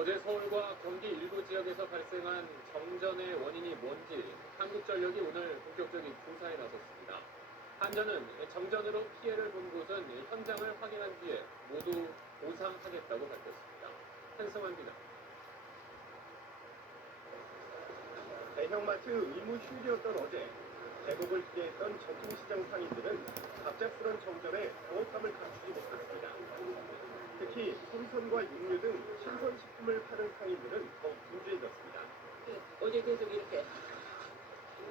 어제 서울과 경기 일부 지역에서 발생한 정전의 원인이 뭔지 한국전력이 오늘 본격적인 조사에 나섰습니다. 한전은 정전으로 피해를 본 곳은 현장을 확인한 뒤에 모두 보상하겠다고 밝혔습니다. 한성환 기자. 대형마트 의무 휴일이었던 어제 제목을 기대했던 전통시장 상인들은 갑작스런 정전에 버겁함을 감추지 못했습니다. 특히 생선과 육류 등 신선식품을 파는 상인들은 더욱 분주해졌습니다. 어제 계속 이렇게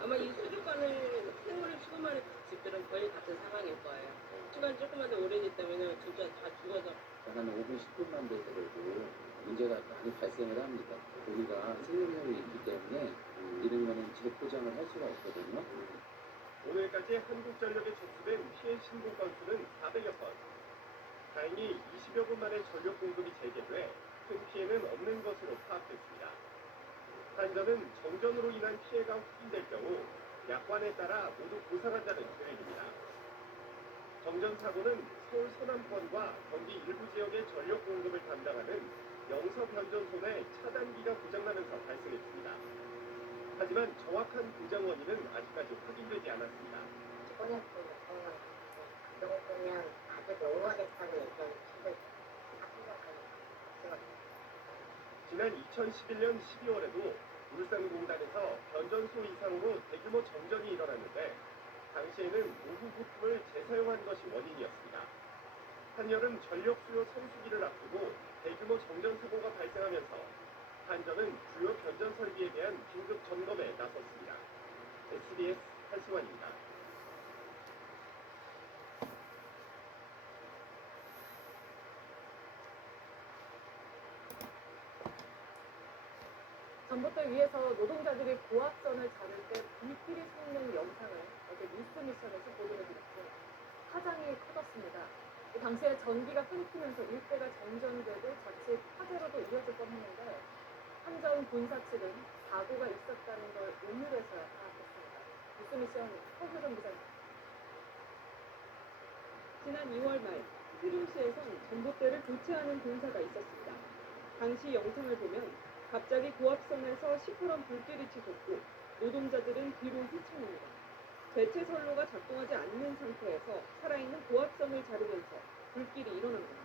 아마 이 수족관을 생물을 취급하는 집들은 거의 같은 상황일 거예요. 시간 조금만 더 오래됐다면 진짜 다 죽어서 한 5분, 10분만 되더라도 문제가 많이 발생을 합니다. 우리가 생명력이 있기 때문에 이런 거는 재포장을 할 수가 없거든요. 오늘까지 한국전력에 접수된 피해 신고 건수는 400여 건. 다행히 20여 분 만에 전력 공급이 재개돼 큰 피해는 없는 것으로 파악됐습니다. 한전은 정전으로 인한 피해가 확인될 경우 약관에 따라 모두 보상한다는 계획입니다. 정전 사고는 서울 서남권과 경기 일부 지역의 전력 공급을 담당하는 영서변전소 내 차단기가 고장나면서 발생했습니다. 하지만 정확한 고장 원인은 아직까지 확인되지 않았습니다. 보냈으면 그 정도면 아주 오래됐다는 의견이 지금 지난 2011년 12월에도 울산공단에서 변전소 이상으로 대규모 정전이 일어났는데 당시에는 노후 부품을 재사용한 것이 원인이었습니다. 한여름 전력 수요 성수기를 앞두고 대규모 정전 사고가 발생하면서 한전은 주요 변전 설비에 대한 긴급 점검에 나섰습니다. SBS 한승환입니다. 전봇대 위에서 노동자들이 고압선을 자를 때 불길이 솟는 영상을 어제 뉴스미션에서 보도해드렸죠. 파장이 커졌습니다. 당시에 전기가 끊기면서 일대가 정전되고 자칫 화재로도 이어질 뻔했는데 한전 본사 측은 사고가 있었다는 걸 오늘에서야 파악했습니다. 뉴스미션 서규정 기자입니다. 지난 2월 말 세종시에선 전봇대를 교체하는 공사가 있었습니다. 당시 영상을 보면 갑자기 고압선에서 시퍼런 불길이 치솟고 노동자들은 뒤로 휘청입니다. 대체 선로가 작동하지 않는 상태에서 살아있는 고압선을 자르면서 불길이 일어납니다.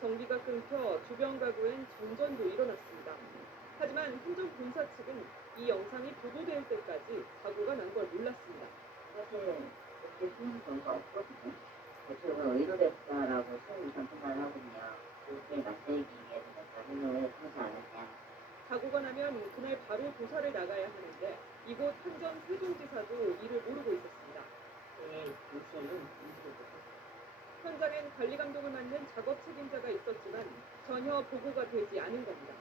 전기가 끊겨 주변 가구엔 정전도 일어났습니다. 하지만 한전 본사 측은 이 영상이 보도될 때까지 사고가 난 걸 몰랐습니다. 사실 그렇게 숨은 경우가 없거든요. 대체로 의도됐다라고 처음 판단을 하거든요. 그렇게 만들기 위해서 작용을 하지 않았냐. 사고가 나면 그날 바로 조사를 나가야 하는데 이곳 한전 세종지사도 이를 모르고 있었습니다. 현장엔 관리 감독을 맡는 작업 책임자가 있었지만 전혀 보고가 되지 않은 겁니다.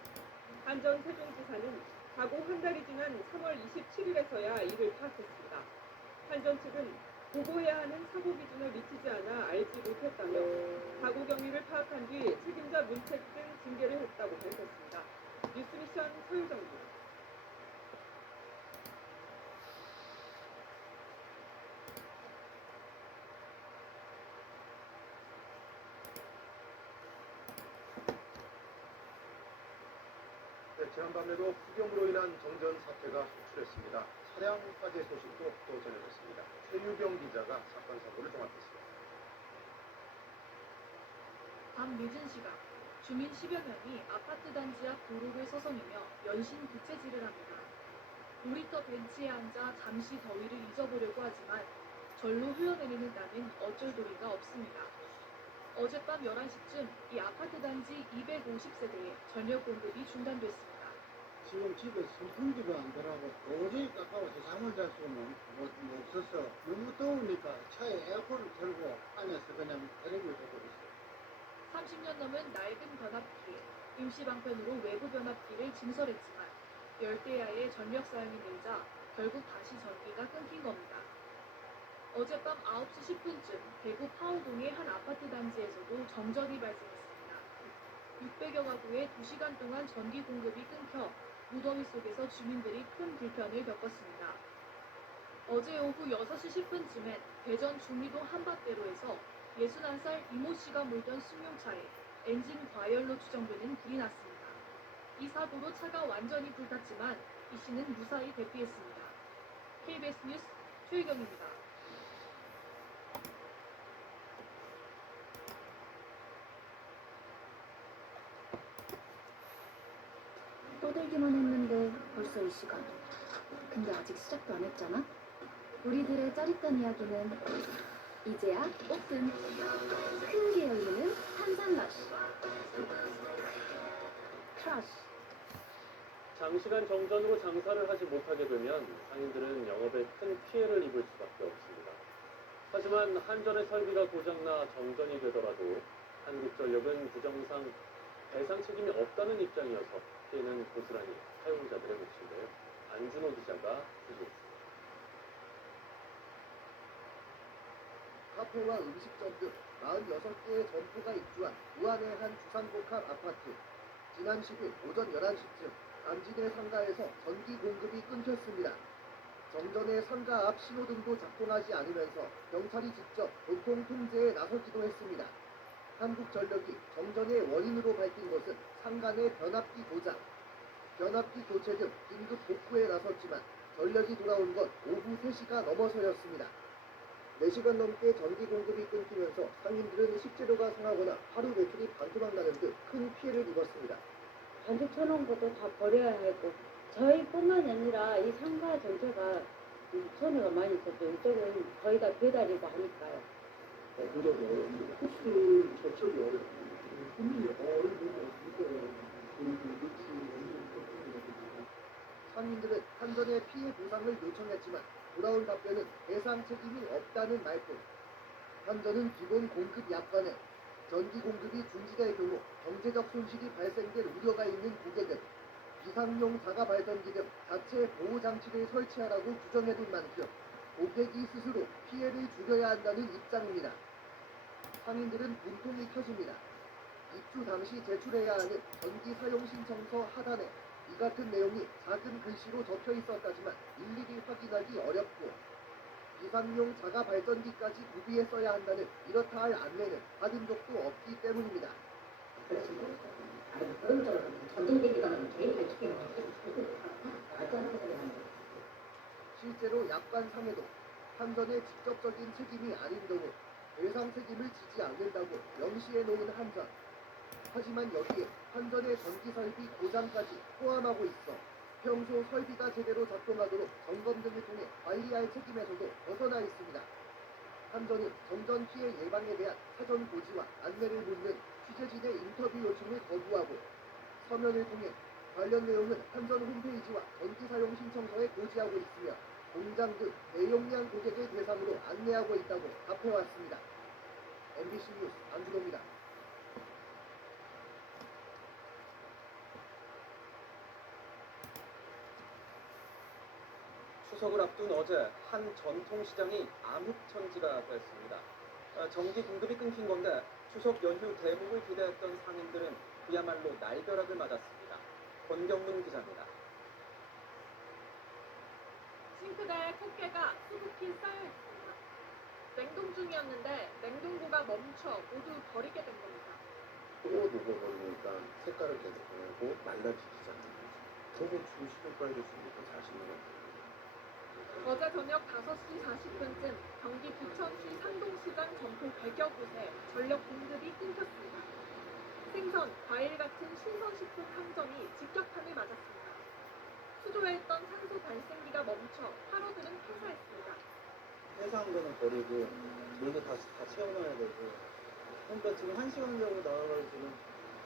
한전 세종지사는 사고 한 달이 지난 3월 27일에서야 이를 파악했습니다. 한전 측은 보고해야 하는 사고 기준에 미치지 않아 알지 못했다며 사고 경위를 파악한 뒤 책임자 문책 등 징계를 했다고 밝혔습니다. 뉴스미션 서유정입니다. 지난밤에도 폭염으로 인한 정전 사태가 속출했습니다. 차량 화재 소식도 또 전해졌습니다. 최유병 기자가 사건 사고를 종합했습니다. 밤 늦은 시각 주민 10여 명이 아파트 단지 앞 도로를 서성이며 연신 부채질을 합니다. 놀이터 벤치에 앉아 잠시 더위를 잊어보려고 하지만 절로 흘러내리는 땀은 어쩔 도리가 없습니다. 어젯밤 11시쯤 이 아파트 단지 250세대에 전력 공급이 중단됐습니다. 지금 집에 선풍기도 안 들어가고 도저히 가까워서 잠을 잘 수는 없어서 너무 더우니까 차에 에어컨을 틀고 안에서 그냥 테레비를 보고 있어요. 30년 넘은 낡은 변압기, 임시 방편으로 외부 변압기를 증설했지만 열대야의 전력 사용이 늘자 결국 다시 전기가 끊긴 겁니다. 어젯밤 9시 10분쯤 대구 파우동의 한 아파트 단지에서도 정전이 발생했습니다. 600여 가구에 2시간 동안 전기 공급이 끊겨 무더위 속에서 주민들이 큰 불편을 겪었습니다. 어제 오후 6시 10분쯤엔 대전 중리동 한밭대로에서 61살 이모 씨가 몰던 승용차에 엔진 과열로 추정되는 불이 났습니다. 이 사고로 차가 완전히 불탔지만 이 씨는 무사히 대피했습니다. KBS 뉴스 최유경입니다. 떠들기만 했는데 벌써 이 시간. 근데 아직 시작도 안 했잖아? 우리들의 짜릿한 이야기는 이제야 오픈. 큰 귀에 열리는 탄산 러쉬. 크러쉬. 장시간 정전으로 장사를 하지 못하게 되면 상인들은 영업에 큰 피해를 입을 수밖에 없습니다. 하지만 한전의 설비가 고장나 정전이 되더라도 한국전력은 부정상 배상 책임이 없다는 입장이어서 피해는 고스란히 사용자들의 몫인데요. 안준호 기자가 보도했습니다. 카페와 음식점 등 46개의 점포가 입주한 우한의 한 주상복합 아파트. 지난 10일 오전 11시쯤 안진의 상가에서 전기 공급이 끊겼습니다. 정전에 상가 앞 신호등도 작동하지 않으면서 경찰이 직접 교통 통제에 나서기도 했습니다. 한국전력이 정전의 원인으로 밝힌 것은 상가 내 변압기 고장, 변압기 교체 등 긴급 복구에 나섰지만 전력이 돌아온 건 오후 3시가 넘어서였습니다. 4시간 넘게 전기 공급이 끊기면서 상인들은 식재료가 상하거나 하루 매출이 반토막 나는 등 큰 피해를 입었습니다. 반죽 쳐놓은 것도 다 버려야 하고 저희뿐만 아니라 이 상가 전체가 손해가 많이 있었죠. 이쪽은 거의 다 배달이고 하니까요. 코스 접촉이 어렵고 손님이 상인들은 한전에 피해 보상을 요청했지만 돌아온 답변은 배상 책임이 없다는 말뿐. 한전은 기본 공급 약관에 전기 공급이 중지될 경우 경제적 손실이 발생될 우려가 있는 고객은 비상용 자가 발전기 등 자체 보호 장치를 설치하라고 규정해둔 만큼 고객이 스스로 피해를 줄여야 한다는 입장입니다. 상인들은 분통이 터집니다. 입주 당시 제출해야 하는 전기 사용 신청서 하단에 이 같은 내용이 작은 글씨로 적혀 있었다지만 일일이 확인하기 어렵고 비상용 자가 발전기까지 구비해 써야 한다는 이렇다 할 안내는 받은 적도 없기 때문입니다. 실제로 약관상에도 한전의 직접적인 책임이 아닌 경우 배상 책임을 지지 않는다고 명시해 놓은 한전. 하지만 여기에 한전의 전기 설비 고장까지 포함하고 있어 평소 설비가 제대로 작동하도록 점검 등을 통해 관리할 책임에서도 벗어나 있습니다. 한전은 정전 피해 예방에 대한 사전 고지와 안내를 묻는 취재진의 인터뷰 요청을 거부하고 서면을 통해 관련 내용은 한전 홈페이지와 전기 사용 신청서에 고지하고 있으며 공장 등 대용량 고객을 대상으로 안내하고 있다고 답해왔습니다. MBC 뉴스 안준호입니다. 추석을 앞둔 어제 한 전통시장이 암흑천지가 됐습니다. 전기 공급이 끊긴 건데 추석 연휴 대목을 기대했던 상인들은 그야말로 날벼락을 맞았습니다. 권경문 기자입니다. 싱크대에 꽃게가 수북히 쌓여 있습니다. 냉동 중이었는데 냉동고가 멈춰 모두 버리게 된 겁니다. 또 녹아버리니까 색깔을 계속 보내고 말라지잖아요. 소고추 시중가에 됐으니까 40만 원. 어제 저녁 5시 40분쯤 경기 부천시 상동시장 점포 100여 곳에 전력 공급이 끊겼습니다. 생선, 과일 같은 신선식품 상점이 직격탄을 맞았습니다. 수조에 있던 산소 발생기가 멈춰 파로들은 폐사했습니다. 회사한 거는 버리고 물도 다 채워놔야 되고 그러니까 지금 1시간 정도 나와가지고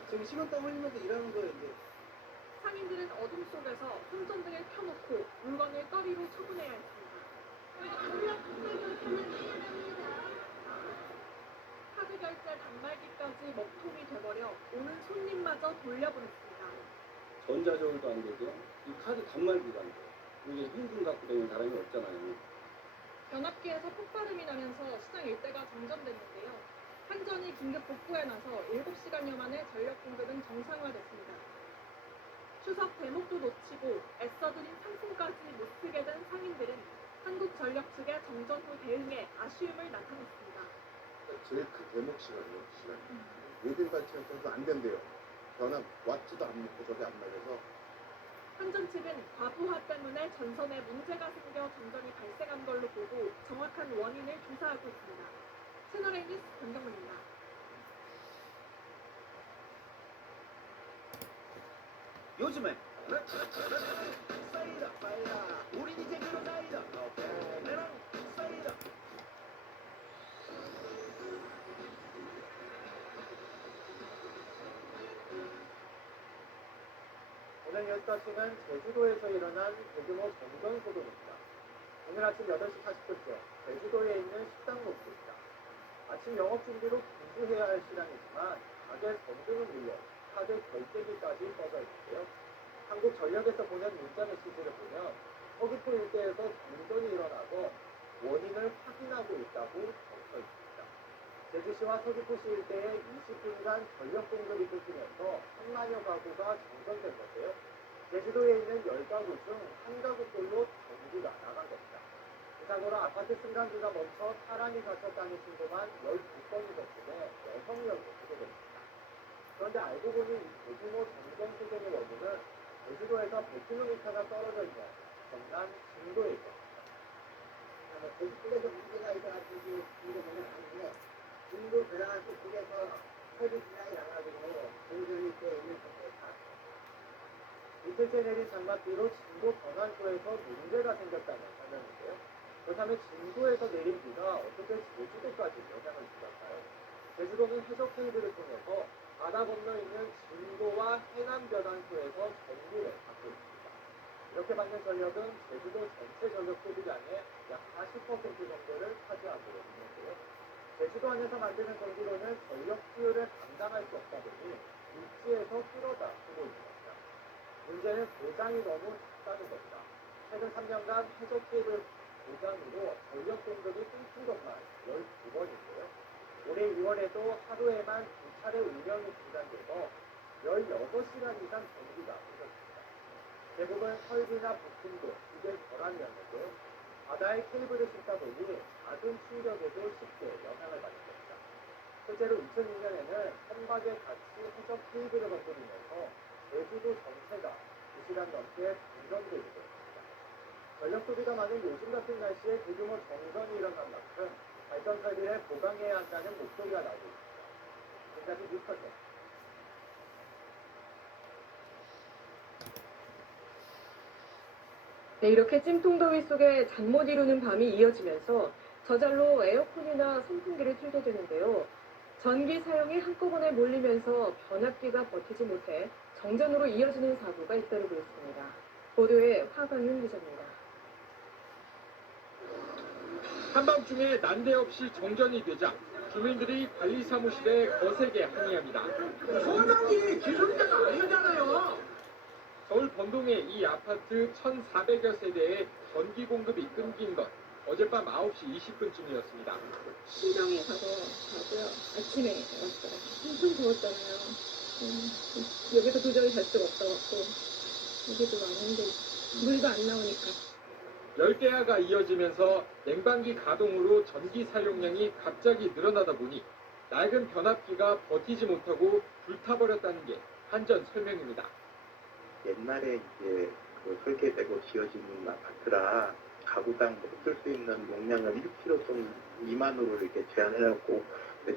지금 시간 딱 흘리면서 일하는 거예요 이제. 상인들은 어둠 속에서 손전등을 켜놓고 물건을 떠리로 처분해야 했습니다. 카드 결제 단말기까지 먹통이 돼버려 오는 손님마저 돌려보냈습니다. 전자저울도 안 되죠. 이 카드 단말기가 안 돼요. 이게 현금 갖고 다니는 사람이 없잖아요. 변압기에서 폭발음이 나면서 시장 일대가 정전됐는데요. 한전이 긴급 복구에 나서 7시간여 만에 전력 공급은 정상화됐습니다. 추석 대목도 놓치고 애써드린 상품까지 못 쓰게 된 상인들은 한국전력 측의 정전 후 대응에 아쉬움을 나타냈습니다. 제일 큰 대목 시간이요. 시간. 예bil 발전도 안 된대요. 변함 왔지도 않는 고적이 안 말려서 한전 측은 과부하 때문에 전선에 문제가 생겨 정전이 발생한 걸로 보고 정확한 원인을 조사하고 있습니다. 채널A 뉴스 권경문입니다. 요즘은 사이다 우리 이제 그런 사이다 내랑 사이다. 오늘 뉴스터치는 제주도에서 일어난 대규모 정전 소동입니다. 오늘 아침 8시 40분쯤 제주도에 있는 식당 노트입니다. 아침 영업 준비로 분주해야 할 시간이지만 가게 전등은 물론 카드 결제기까지 꺼져 있는데요. 한국전력에서 보낸 문자 메시지를 보면 서귀포 일대에서 정전이 일어나고 원인을 확인하고 있다고 적혀 있습니다. 제주시와 서귀포시 일대에 20분간 전력 공급이 끊기면서 3만여 가구가 정전된 건데요. 제주도에 있는 10가구 중 1가구꼴로 전기가 나간 겁니다. 이 사고로 아파트 승강기가 멈춰 사람이 다쳤다는 신고만 12건이 접수돼 6명이 구조됐습니다. 그런데 알고 보니 이 대규모 정전 소동의 원인은 제주도에서 100km가 떨어져 있는 전남 진도에 있습니다. 제주도에서 문제가 있어가지고 진도 보면 아닌데 진도 들어가서 쪽에서 서류 지나이 나가지고 정전이 돼 있는 곳에 다 이틀째 내린 장맛비로 진도 전환도에서 문제가 생겼다는 설명인데요. 그렇다면 진도에서 내린 비가 어떻게 제주도까지 영향을 줄까요? 제주도는 해적 케이블을 통해서 바다 건너 있는 진도와 해남 변환소에서 전기를 받고 있습니다. 이렇게 받는 전력은 제주도 전체 전력 소비량의 약 40% 정도를 차지하고 있는데요. 제주도 안에서 만드는 전기로는 전력 수요를 감당할 수 없다 보니 육지에서 끌어다 쓰고 있는 겁니다. 문제는 고장이 너무 작다는 겁니다. 최근 3년간 해적 케이블 고장으로 전력 공급이 끊긴 것만 12번인데요. 올해 2월에도 하루에만 2차례 운영이 중단되고 16시간 이상 전기가 끊겼습니다. 대부분 설비나 부품도 이게 결함이었는데요. 바다에 케이블을 싣다 보니 작은 충격에도 쉽게 영향을 받는 겁니다. 실제로 2002년에는 선박에 같이 해적 케이블을 건드리면서 제주도 전체가 2시간 넘게 정전되기도 했습니다. 전력 소비가 많은 요즘 같은 날씨에 대규모 정전이 일어난 만큼 발전 설비를 보강해야 한다는 목소리가 나오고 있습니다. 지금까지 뉴스터치. 네, 이렇게 찜통더위 속에 잠 못 이루는 밤이 이어지면서 저절로 에어컨이나 선풍기를 틀게 되는데요. 전기 사용이 한꺼번에 몰리면서 변압기가 버티지 못해 정전으로 이어지는 사고가 잇따르고 있습니다. 보도에 화강윤 기자입니다. 한밤중에 난데없이 정전이 되자 주민들이 관리 사무실에 거세게 항의합니다. 소장이 기술자가 아니잖아요. 서울 번동의 이 아파트 1,400여 세대에 전기 공급이 끊긴 건 어젯밤 9시 20분쯤이었습니다. 친정에 가고요. 아침에 왔어요. 엄청 더웠잖아요. 여기서 도저히 잘 수가 없어갖고 여기도 왔는데 물도 안 나오니까. 열대야가 이어지면서 냉방기 가동으로 전기 사용량이 갑자기 늘어나다 보니 낡은 변압기가 버티지 못하고 불타버렸다는 게 한전 설명입니다. 옛날에 이제 그 설계되고 지어진 아파트라 가구당 쓸 수 있는 용량을 1kg 좀 미만으로 이렇게 제한해놨고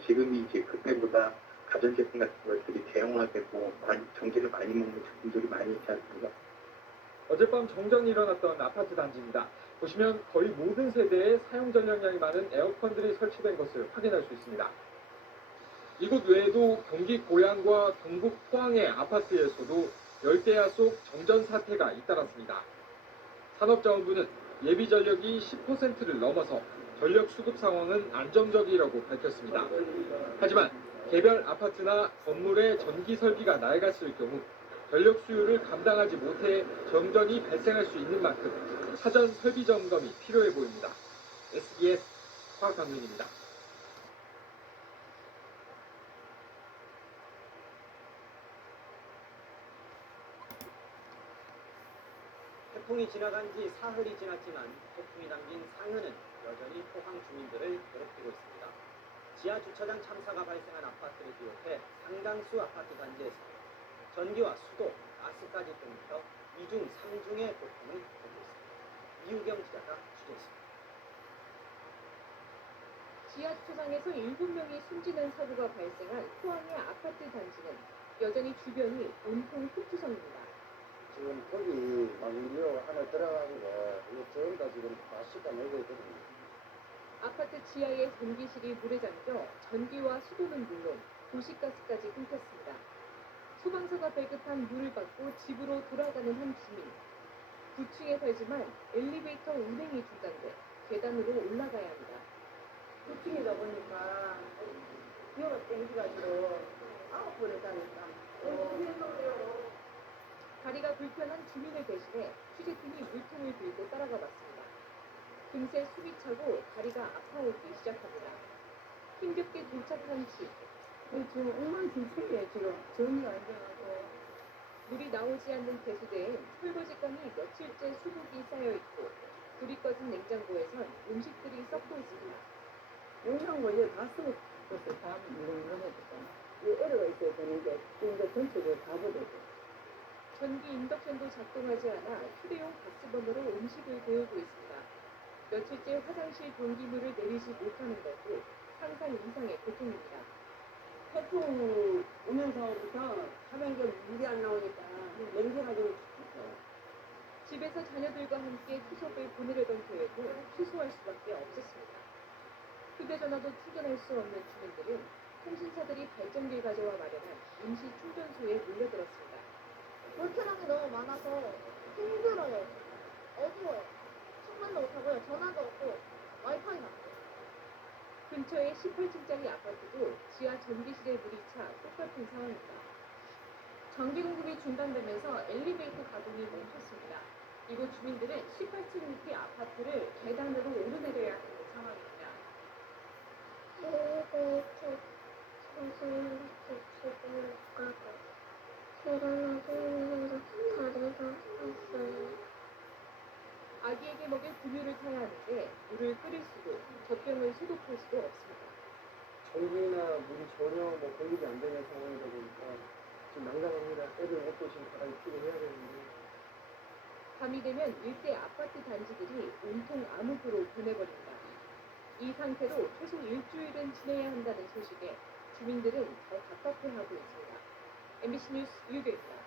지금이 이제 그때보다 가전제품 같은 것들이 대형화되고 전기를 많이 먹는 제품들이 많이 있지 않습니까? 어젯밤 정전이 일어났던 아파트 단지입니다. 보시면 거의 모든 세대에 사용 전력량이 많은 에어컨들이 설치된 것을 확인할 수 있습니다. 이곳 외에도 경기 고양과 경북 포항의 아파트에서도 열대야 속 정전 사태가 잇따랐습니다. 산업자원부는 예비 전력이 10%를 넘어서 전력 수급 상황은 안정적이라고 밝혔습니다. 하지만 개별 아파트나 건물의 전기 설비가 낡았을 경우 전력 수요를 감당하지 못해 정전이 발생할 수 있는 만큼 사전 설비 점검이 필요해 보입니다. SBS 화강민입니다. 태풍이 지나간 지 사흘이 지났지만 태풍이 남긴 상흔은 여전히 포항 주민들을 괴롭히고 있습니다. 지하 주차장 참사가 발생한 아파트를 비롯해 상당수 아파트 단지에서 전기와 수도, 가스까지 끊겨 2중, 3중의 고통을 겪고 있습니다. 이우경 기자가 취재했습니다. 지하철장에서 7명이 숨지는 사고가 발생한 포항의 아파트 단지는 여전히 주변이 온통 흙투성입니다. 지금 거기 막 인력 안에 들어가고 이거 전부 다 지금 다 씻어내고 있거든요. 아파트 지하의 전기실이 물에 잠겨 전기와 수도는 물론 도시가스까지 끊겼습니다. 소방서가 발급한 물을 받고 집으로 돌아가는 한 주민. 9층에 살지만 엘리베이터 운행이 중단돼 계단으로 올라가야 합니다. 9층이다 보니까 기어가 땡기가지고 아홉 번에 가니까 다리가 불편한 주민을 대신해 취재팀이 물통을 들고 따라가 봤습니다. 금세 숨이 차고 다리가 아파오기 시작합니다. 힘겹게 도착한 집. 지금 엉망진창이에요. 지금 전이 안 돼가지고 물이 나오지 않는 배수대엔 설거지감이 며칠째 수북이 쌓여있고 불이 꺼진 냉장고에선 음식들이 썩고 있습니다. 냉장고 이제 다 쓰고 있어요. 다 물렁물렁해졌잖아. 이 에러가 있어야 되는데 이제 전체적으로 다 버려져. 전기 인덕션도 작동하지 않아 휴대용 가스버너로 음식을 데우고 있습니다. 며칠째 화장실 변기물을 내리지 못하는 것도 상상 이상의 고통입니다. 태풍 오면서부터 하면서 물이 안 나오니까 냄새가 좀 있어요. 집에서 자녀들과 함께 추석을 보내려던 계획을 취소할 수밖에 없었습니다. 휴대전화도 충전할 수 없는 주민들은 통신사들이 발전기를 가져와 마련한 임시 충전소에 몰려들었습니다. 불편한 게 너무 많아서 힘들어요. 어두워요. 충전도 못하고요. 전화도 없고 와이파이도 없고. 근처의 18층짜리 아파트도 지하 전기실에 물이 차 똑같은 상황입니다. 전기 공급이 중단되면서 엘리베이터 가동이 멈췄습니다. 이곳 주민들은 18층 밑의 아파트를 계단으로 오르내려야 하는 상황입니다. 엘리베이터 사진 지금 가고 계단을 오르면서 다리가 아팠어요. 아기에게 먹일 분유를 타야 하는데 물을 끓일 수도 젖병을 소독할 수도 없습니다. 전기나 물이 전혀 공급이 안 되는 상황이다 보니까 지금 난감합니다. 애들 옷도 지금 갈아입히고 해야 되는데. 밤이 되면 일대 아파트 단지들이 온통 암흑으로 변해버립니다. 이 상태로 최소 일주일은 지내야 한다는 소식에 주민들은 더 답답해하고 있습니다. MBC 뉴스 유교입니다.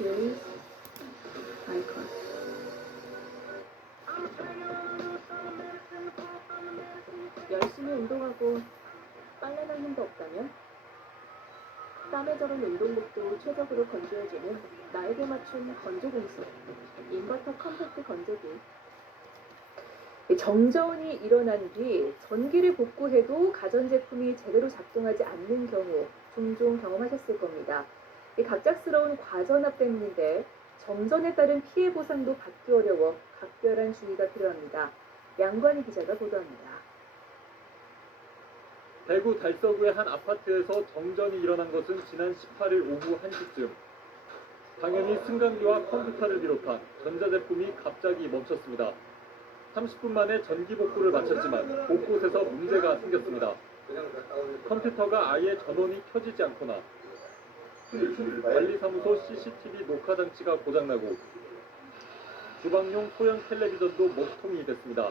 Curious? Icon. 열심히 운동하고 빨래날 힘도 없다면? 땀에 절은 운동복도 최적으로 건조해주는 나에게 맞춘 건조공수 인버터 컴팩트 건조기. 정전이 일어난 뒤 전기를 복구해도 가전제품이 제대로 작동하지 않는 경우 종종 경험하셨을 겁니다. 이 갑작스러운 과전압 때문인데 정전에 따른 피해 보상도 받기 어려워 각별한 주의가 필요합니다. 양관희 기자가 보도합니다. 대구 달서구의 한 아파트에서 정전이 일어난 것은 지난 18일 오후 1시쯤. 당연히 승강기와 컴퓨터를 비롯한 전자제품이 갑자기 멈췄습니다. 30분 만에 전기 복구를 마쳤지만 곳곳에서 문제가 생겼습니다. 컴퓨터가 아예 전원이 켜지지 않거나 관리사무소 CCTV 녹화 장치가 고장나고 주방용 소형 텔레비전도 먹통이 됐습니다.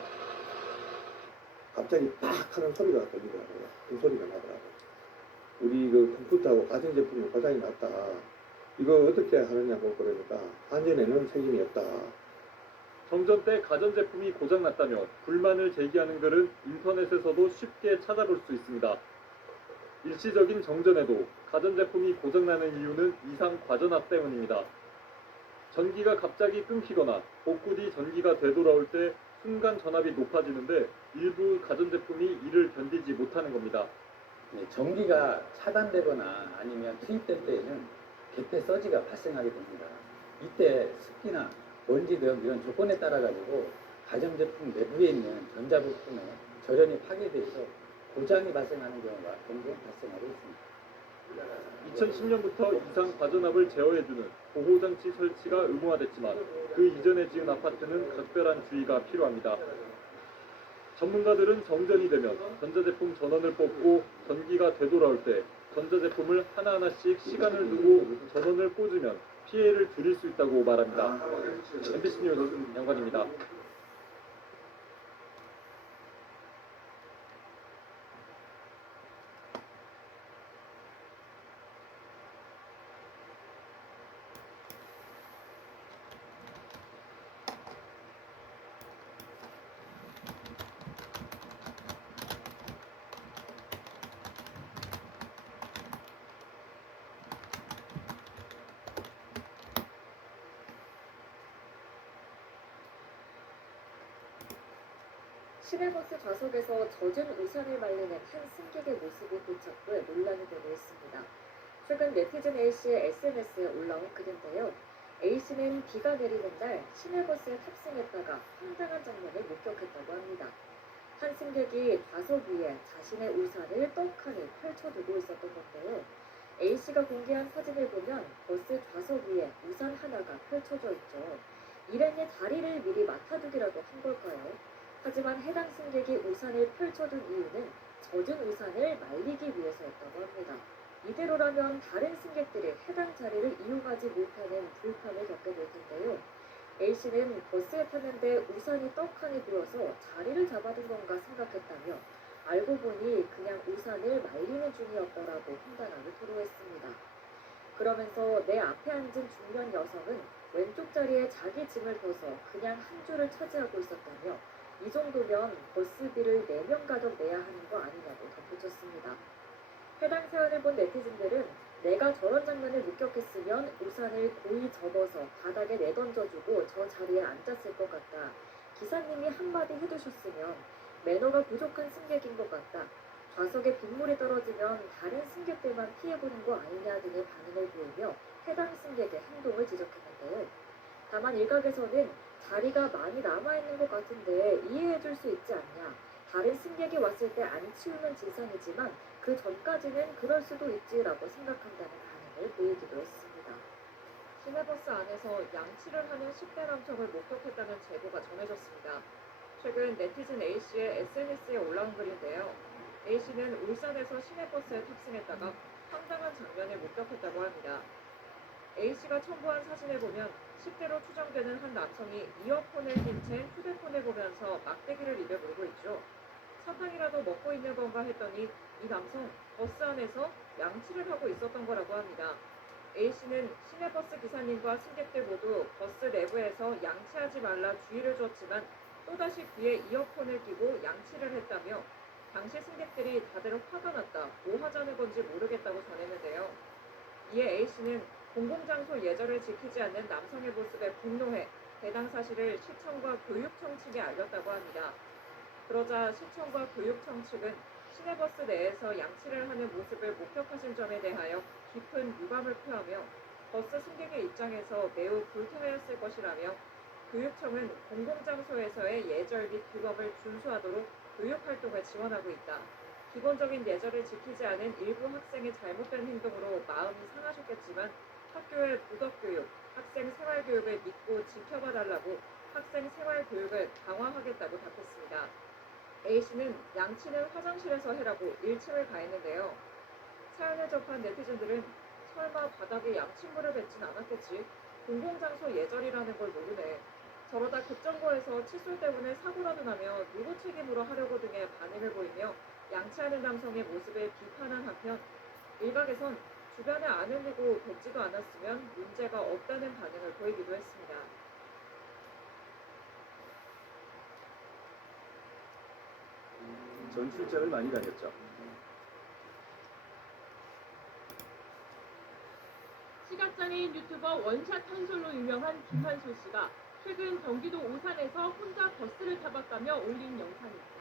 갑자기 팍 하는 소리가 들리더라고요. 그 소리가 나더라고요. 우리 그 컴퓨터하고 가전제품이 고장이 났다. 이거 어떻게 하느냐고 그러니까 안전에는 책임이 없다. 정전 때 가전제품이 고장났다며 불만을 제기하는 글은 인터넷에서도 쉽게 찾아볼 수 있습니다. 일시적인 정전에도 가전제품이 고장나는 이유는 이상 과전압 때문입니다. 전기가 갑자기 끊기거나 복구 뒤 전기가 되돌아올 때 순간 전압이 높아지는데 일부 가전제품이 이를 견디지 못하는 겁니다. 네, 전기가 차단되거나 아니면 투입될 때에는 개폐 서지가 발생하게 됩니다. 이때 습기나 먼지 등 이런 조건에 따라 가지고 가전제품 내부에 있는 전자부품에 절연이 파괴돼서 고장이 발생하는 경우가 종종 발생하고 있습니다. 2010년부터 이상 과전압을 제어해주는 보호장치 설치가 의무화됐지만 그 이전에 지은 아파트는 각별한 주의가 필요합니다. 전문가들은 정전이 되면 전자제품 전원을 뽑고 전기가 되돌아올 때 전자제품을 하나하나씩 시간을 두고 전원을 꽂으면 피해를 줄일 수 있다고 말합니다. MBC 뉴스 양관입니다. 시내버스 좌석에서 젖은 우산을 말리는 한 승객의 모습이 포착돼 논란이 되고 있습니다. 최근 네티즌 A씨의 SNS에 올라온 글인데요. A씨는 비가 내리는 날 시내버스에 탑승했다가 황당한 장면을 목격했다고 합니다. 한 승객이 좌석 위에 자신의 우산을 떡하니 펼쳐두고 있었던 건데요. A씨가 공개한 사진을 보면 버스 좌석 위에 우산 하나가 펼쳐져 있죠. 일행의 다리를 미리 맡아두기라도 한 걸까요? 하지만 해당 승객이 우산을 펼쳐둔 이유는 젖은 우산을 말리기 위해서였다고 합니다. 이대로라면 다른 승객들이 해당 자리를 이용하지 못하는 불편을 겪게 될 텐데요. A씨는 버스에 탔는데 우산이 떡하니 보여서 자리를 잡아둔 건가 생각했다며 알고 보니 그냥 우산을 말리는 중이었더라고 황당함을 토로했습니다. 그러면서 내 앞에 앉은 중년 여성은 왼쪽 자리에 자기 짐을 둬서 그냥 한 줄을 차지하고 있었다며 이 정도면 버스비를 4명 가족 내야 하는 거 아니냐고 덧붙였습니다. 해당 사연을 본 네티즌들은 내가 저런 장면을 목격했으면 우산을 고이 접어서 바닥에 내던져주고 저 자리에 앉았을 것 같다. 기사님이 한마디 해주셨으면 매너가 부족한 승객인 것 같다. 좌석에 빗물이 떨어지면 다른 승객들만 피해보는 거 아니냐 등의 반응을 보이며 해당 승객의 행동을 지적했는데요. 다만 일각에서는 자리가 많이 남아있는 것 같은데 이해해줄 수 있지 않냐. 다른 승객이 왔을 때 안 치우면 진상이지만 그 전까지는 그럴 수도 있지라고 생각한다는 반응을 보이기도 했습니다. 시내버스 안에서 양치를 하는 10대 남성을 목격했다는 제보가 전해졌습니다. 최근 네티즌 A씨의 SNS에 올라온 글인데요. A씨는 울산에서 시내버스에 탑승했다가 황당한 장면을 목격했다고 합니다. A씨가 첨부한 사진을 보면 10대로 추정되는 한 남성이 이어폰을 낀 채 휴대폰을 보면서 막대기를 입에 물고 있죠. 사탕이라도 먹고 있는 건가 했더니 이 남성 버스 안에서 양치를 하고 있었던 거라고 합니다. A씨는 시내버스 기사님과 승객들 모두 버스 내부에서 양치하지 말라 주의를 주었지만 또다시 귀에 이어폰을 끼고 양치를 했다며 당시 승객들이 다들 화가 났다, 뭐 하자는 건지 모르겠다고 전했는데요. 이에 A씨는 공공장소 예절을 지키지 않는 남성의 모습에 분노해 해당 사실을 시청과 교육청 측에 알렸다고 합니다. 그러자 시청과 교육청 측은 시내버스 내에서 양치를 하는 모습을 목격하신 점에 대하여 깊은 유감을 표하며 버스 승객의 입장에서 매우 불쾌하였을 것이라며 교육청은 공공장소에서의 예절 및 규범을 준수하도록 교육활동을 지원하고 있다. 기본적인 예절을 지키지 않은 일부 학생의 잘못된 행동으로 마음이 상하셨겠지만 학교의 도덕교육, 학생 생활교육을 믿고 지켜봐 달라고 학생 생활교육을 강화하겠다고 답했습니다. A씨는 양치는 화장실에서 해라고 일침을 가했는데요. 사연을 접한 네티즌들은 설마 바닥에 양침물을 뱉진 않았겠지? 공공장소 예절이라는 걸 모르네. 저러다 급정거에서 칫솔 때문에 사고라도 나면 누구 책임으로 하려고 등의 반응을 보이며 양치하는 남성의 모습을 비판한 한편 일각에선 주변에 안 흘리고 뱉지도 않았으면 문제가 없다는 반응을 보이기도 했습니다. 전 출장을 많이 다녔죠. 시각장애인 유튜버 원샷 한솔로 유명한 김한솔 씨가 최근 경기도 오산에서 혼자 버스를 타봤다며 올린 영상입니다.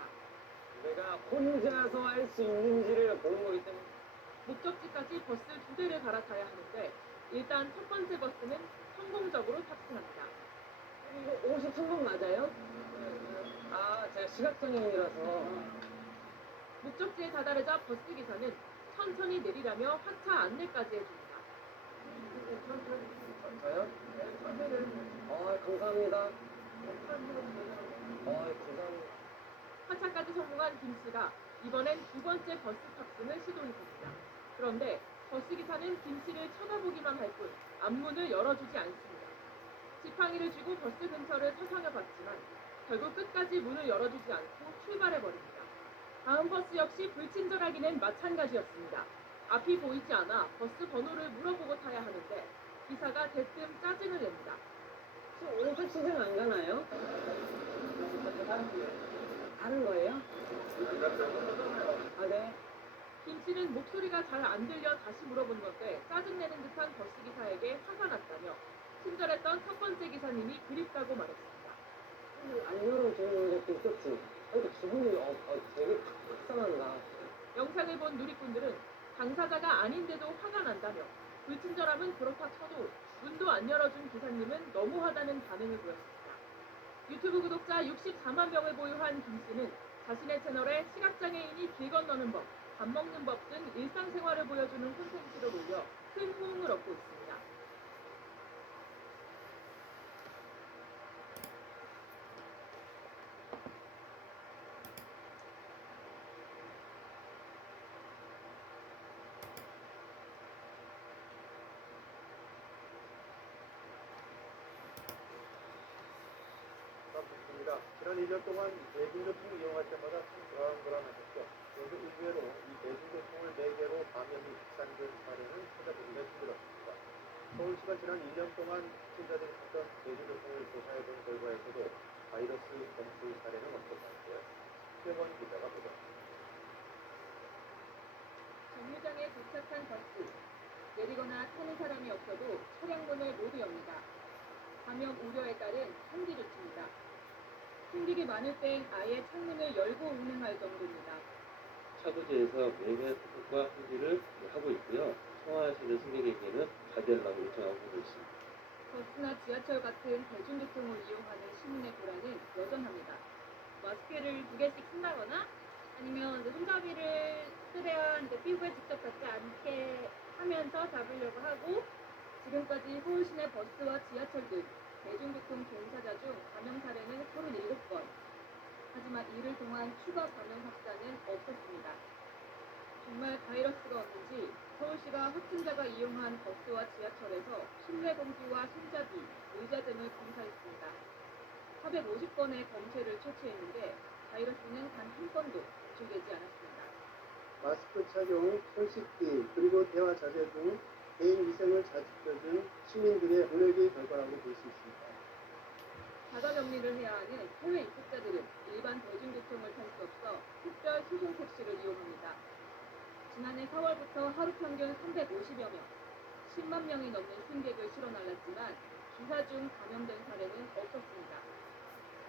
내가 혼자서 할 수 있는지를 보는 거기 때문에 목적지까지 버스 2대를 갈아타야 하는데 일단 첫 번째 버스는 성공적으로 탑승합니다. 이거 53번 맞아요? 아, 제가 시각장애인이라서. 목적지에 다다르자 버스 기사는 천천히 내리라며 하차 안내까지 해줍니다. 저요? 감사합니다. 감사합니다. 하차까지 성공한 김 씨가 이번엔 두 번째 버스 탑승을 시도했습니다. 그런데 버스 기사는 김 씨를 쳐다보기만 할 뿐 앞문을 열어주지 않습니다. 지팡이를 쥐고 버스 근처를 서성여봤지만 결국 끝까지 문을 열어주지 않고 출발해버립니다. 다음 버스 역시 불친절하기는 마찬가지였습니다. 앞이 보이지 않아 버스 번호를 물어보고 타야 하는데 기사가 대뜸 짜증을 냅니다. 오른쪽 시선 안 가나요? 다른 거예요? 아, 네. 김 씨는 목소리가 잘 안 들려 다시 물어본 건데 짜증내는 듯한 버스 기사에게 화가 났다며 친절했던 첫 번째 기사님이 그립다고 말했습니다. 안 열어주는 것도 있었지. 그러니까 기분이 되게 속상한다. 영상을 본 누리꾼들은 당사자가 아닌데도 화가 난다며 불친절함은 그렇다 쳐도 문도 안 열어준 기사님은 너무하다는 반응을 보였습니다. 유튜브 구독자 64만 명을 보유한 김 씨는 자신의 채널에 시각장애인이 길 건너는 법, 밥 먹는 법 등 일상생활을 보여주는 콘텐츠를 올려 큰 호응을 얻고 있습니다. 있습니다. 지난 1년 동안 대중교통을 이용할 때마다 참 불안불안하셨죠. 그런데 의외로 이 대중교통을 매개로 감염이 확산된 사례는 찾아보기가 힘들었습니다. 서울시가 지난 1년 동안 확진자들이 탔던 대중교통을 조사해본 결과에서도 바이러스 검출 사례는 없었다는데요. 최원 기자가 보도합니다. 정류장에 도착한 버스. 내리거나 타는 사람이 없어도 차량 문을 모두 엽니다. 감염 우려에 따른 환기 조치입니다. 승객이 많을 땐 아예 창문을 열고 운행할 정도입니다. 차도지에서 매매 소독과 환기를 하고 있고요. 통화하시는 승객에게는 자제하려고 요청하고 있습니다. 버스나 지하철 같은 대중교통을 이용하는 시민의 불안은 여전합니다. 마스크를 2개씩 쓴다거나 아니면 손잡이를 쓰랴 피부에 직접 닿지 않게 하면서 잡으려고 하고 지금까지 서울 시내 버스와 지하철 등 대중교통 종사자 중 감염 사례는 37건. 하지만 이를 통한 추가 감염 확산은 없었습니다. 정말 바이러스가 없는지 서울시가 확진자가 이용한 버스와 지하철에서 실내 공기와 손잡이, 의자 등을 검사했습니다. 450건의 검체를 채취했는데 바이러스는 단 한 건도 검출되지 않았습니다. 마스크 착용, 손 씻기, 그리고 대화 자제 등 개인 위생을 잘 지켜준 시민들의 노력의 결과라고 볼 수 있습니다. 자가 격리를 해야 하는 해외 입국자들은 일반 대중교통을 탈 수 없어 특별 수송 택시를 이용합니다. 지난해 4월부터 하루 평균 350여 명, 10만 명이 넘는 승객을 실어 날랐지만 기사 중 감염된 사례는 없었습니다.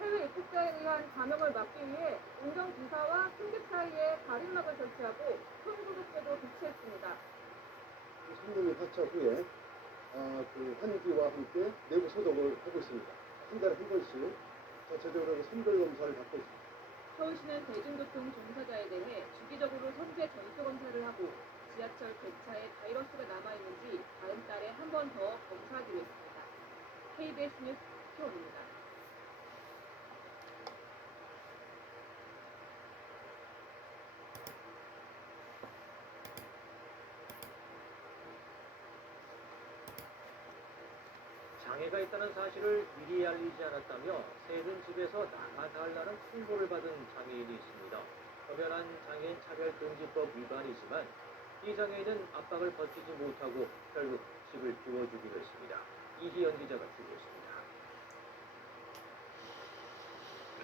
해외 입국자에 의한 감염을 막기 위해 운전기사와 승객 사이에 가림막을 설치하고 손소독제도 비치했습니다. 손님이 하차 후에 환기와 함께 내부 소독을 하고 있습니다. 한 달에 한 번씩 전체적으로 선별 검사를 받고 있습니다. 서울시는 대중교통 종사자에 대해 주기적으로 선제 전수 검사를 하고 지하철 객차에 바이러스가 남아있는지 다음 달에 한 번 더 검사하기로 했습니다. KBS 뉴스 최원입니다. 장애가 있다는 사실을 미리 알리지 않았다며 새해는 집에서 나가달라는 통보를 받은 장애인이 있습니다. 험연한 장애인 차별금지법 위반이지만 이 장애인은 압박을 버티지 못하고 결국 집을 비워주기로 했습니다. 이희연 기자가 보도했습니다.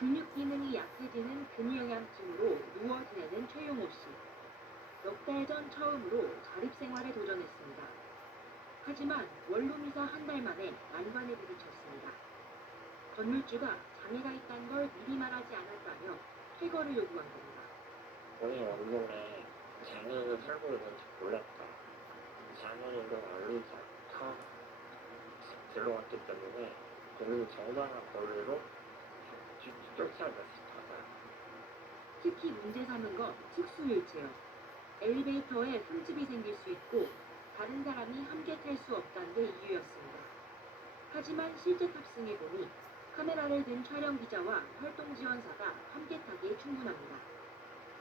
근육 기능이 약해지는 근위영양증으로 누워 지내는 최용호 씨. 넉 달 전 처음으로 자립생활에 도전했습니다. 하지만 원룸이사 한 달 만에 난관에 부딪혔습니다. 건물주가 장애가 있다는 걸 미리 말하지 않았다며 퇴거를 요구한 겁니다. 본인 원룸에 장애인이 살고 있는지 몰랐다. 장애인도 알리지 않다 들어왔기 때문에 본인이 정당한 권리로 쫓아냈습니다. 특히 문제 삼은 건 특수휠체어. 엘리베이터에 손집이 생길 수 있고 다른 사람이 함께 탈 수 없다는 게 이유였습니다. 하지만 실제 탑승해보니 카메라를 든 촬영 기자와 활동 지원사가 함께 타기에 충분합니다.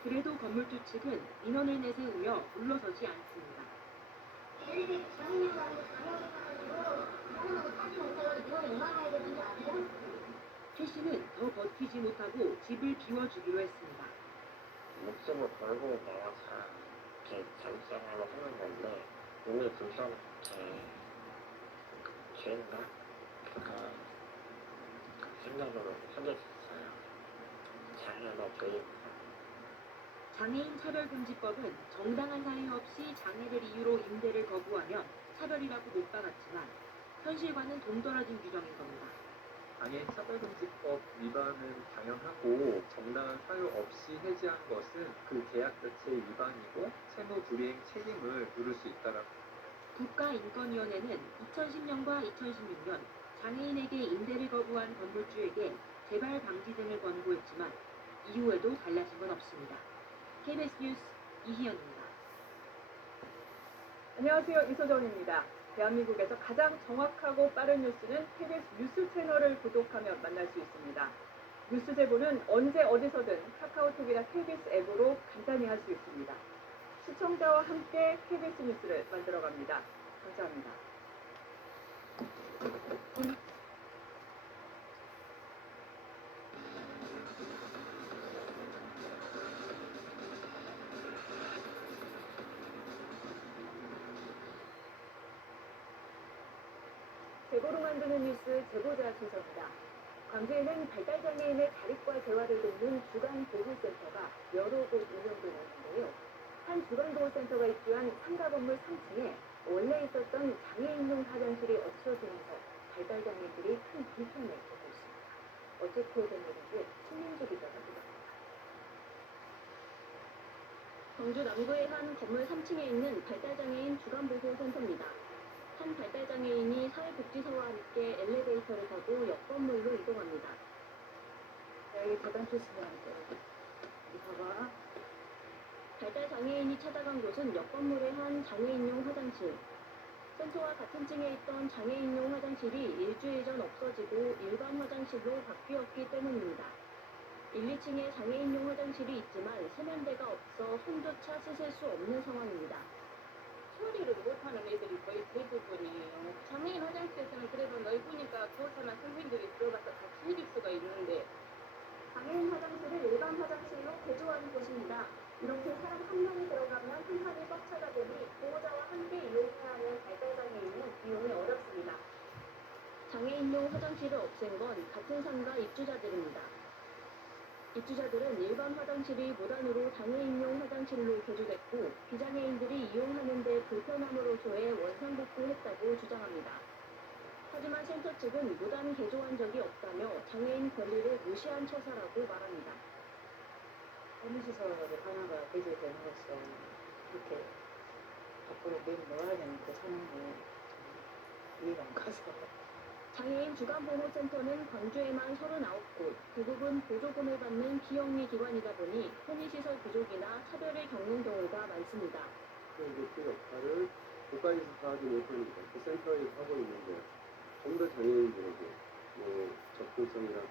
그래도 건물주 측은 민원을 내세우며 물러서지 않습니다. 최 씨는 더 버티지 못하고 집을 비워주기로 했습니다. 목숨을 걸고 나와서 이렇게 자립생활을 하는 건데 몸이 불편해 죄인가? 그거 생각으로 하게 됐어요. 장애가 죄인가? 장애인 차별금지법은 정당한 사유 없이 장애를 이유로 임대를 거부하면 차별이라고 못 박았지만 현실과는 동떨어진 규정인 겁니다. 장애인 차별금지법 위반은 당연하고 정당한 사유 없이 해지한 것은 그 계약 자체의 위반이고 채무 불이행 책임을 물을 수 있다라고. 국가인권위원회는 2010년과 2016년 장애인에게 임대를 거부한 건물주에게 재발 방지 등을 권고했지만 이후에도 달라진 건 없습니다. KBS 뉴스 이희연입니다. 안녕하세요. 이소정입니다. 대한민국에서 가장 정확하고 빠른 뉴스는 KBS 뉴스 채널을 구독하면 만날 수 있습니다. 뉴스 제보는 언제 어디서든 카카오톡이나 KBS 앱으로 간단히 할 수 있습니다. 시청자와 함께 KBS 뉴스를 만들어갑니다. 감사합니다. 제보로 만드는 뉴스 제보자 순서입니다. 광주에는 발달장애인의 자립과 재활을 돕는 주간보호센터가 여러 곳 운영되고 있는데요. 한 주간보호센터가 입주한 상가 건물 3층에 원래 있었던 장애인용 화장실이 없어지면서 발달장애인들이 큰 불편을 겪고 있습니다. 어떻게 된 일인지 신민주 기자가 보도합니다. 광주 남구의 한 건물 3층에 있는 발달장애인 주간보호센터입니다. 한 발달장애인이 사회복지사와 함께 엘리베이터를 타고 옆 건물로 이동합니다. 여기 계단 조심해야 돼. 봐봐. 발달장애인이 찾아간 곳은 옆 건물의 한 장애인용 화장실. 센터와 같은 층에 있던 장애인용 화장실이 일주일 전 없어지고 일반 화장실로 바뀌었기 때문입니다. 1, 2층에 장애인용 화장실이 있지만 세면대가 없어 손조차 씻을 수 없는 상황입니다. 처리를 못하는 애들이 거의 대부분이에요. 장애인 화장실에서는 그래도 넓으니까 교사나 선생님들이 들어가서 같이 해줄 수가 있는데 장애인 화장실을 일반 화장실로 개조한 곳입니다. 이렇게 사람 한 명이 들어가면 한 칸이 꽉 차다 보니 보호자와 함께 이용해야 하는 발달장애인은 이용이 어렵습니다. 장애인용 화장실을 없앤 건 같은 상가 입주자들입니다. 입주자들은 일반 화장실이 무단으로 장애인용 화장실로 개조됐고 비장애인들이 이용하는 데 불편함으로서의 원상복구했다고 주장합니다. 하지만 센터 측은 무단 개조한 적이 없다며 장애인 권리를 무시한 처사라고 말합니다. 사무시설로 하나가 개조됨으로써 이렇게 밖으로 내놓아야겠는데 사는 게 이해가 안 가서. 장애인 주간보호센터는 광주에만 39곳, 대부분 보조금을 받는 비영리 기관이다 보니 편의시설 부족이나 차별을 겪는 경우가 많습니다. 이제 그 역할을 국가에서 하지 못하니까 그 센터에서 하고 있는데 좀 더 장애인들에게 접근성이라고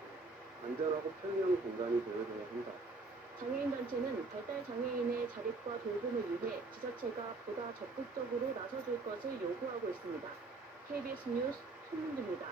안전하고 편리한 공간이 되어줘야 한다. 장애인단체는 발달장애인의 자립과 돌봄을 위해 지자체가 보다 적극적으로 나서줄 것을 요구하고 있습니다. KBS 뉴스 손민주입니다.